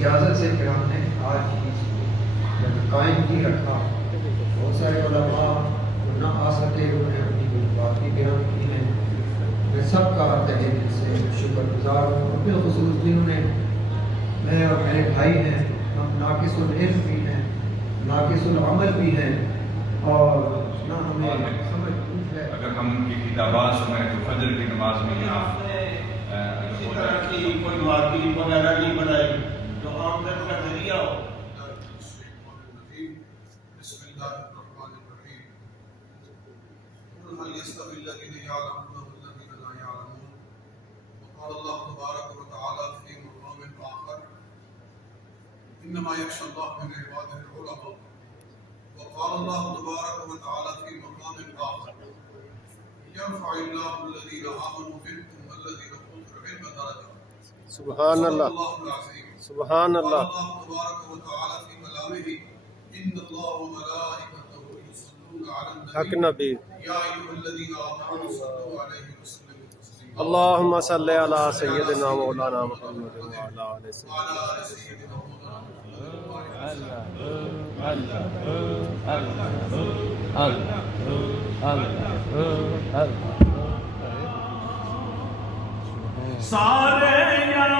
اجازت سے پھر ہم نے آج ہی قائم کی رکھا. بہت سارے علماء نہ آ سکے انہوں نے اپنی بات بھی بیان کی ہیں. میں سب کا تہہ دل سے شکر گزار ہوں. بالخصوص جنہوں نے، میں اور میرے بھائی ہیں، ہم ناقص العلم بھی ہیں، ناقص العمل بھی ہیں، اور نہ ہمیں سمجھ کچھ ہے. اگر ہم ان کی کتابات سنیں تو فجر کی نماز میں یہاں اسی طرح کی کوئی مارکیٹ وغیرہ نہیں بنائی جو آمدن کا ذریعہ ہو. بسم اللہ الرحمن الرحیم. قل هل يستوي الذين يعلمون والذين لا يعلمون. وقال الله تبارك وتعالى في مقام آخر إنما يخشى الله من عباده العلماء. وقال الله تبارك وتعالى في مقام آخر يرفع الله الذين آمنوا منكم والذين أوتوا العلم درجات. سبحان اللہ، سبحان اللہ. قال الله تبارك وتعالى في كلامه إن الله وملائكته يصلون على حق النبي نبی. يا أيها الذين آمنوا صلوا عليه وسلموا تسليما. اللہم صلی علی سیدنا مولانا محمد وعلی آلہ سیدنا. وعلى آل سيدنا مولانا سارے یار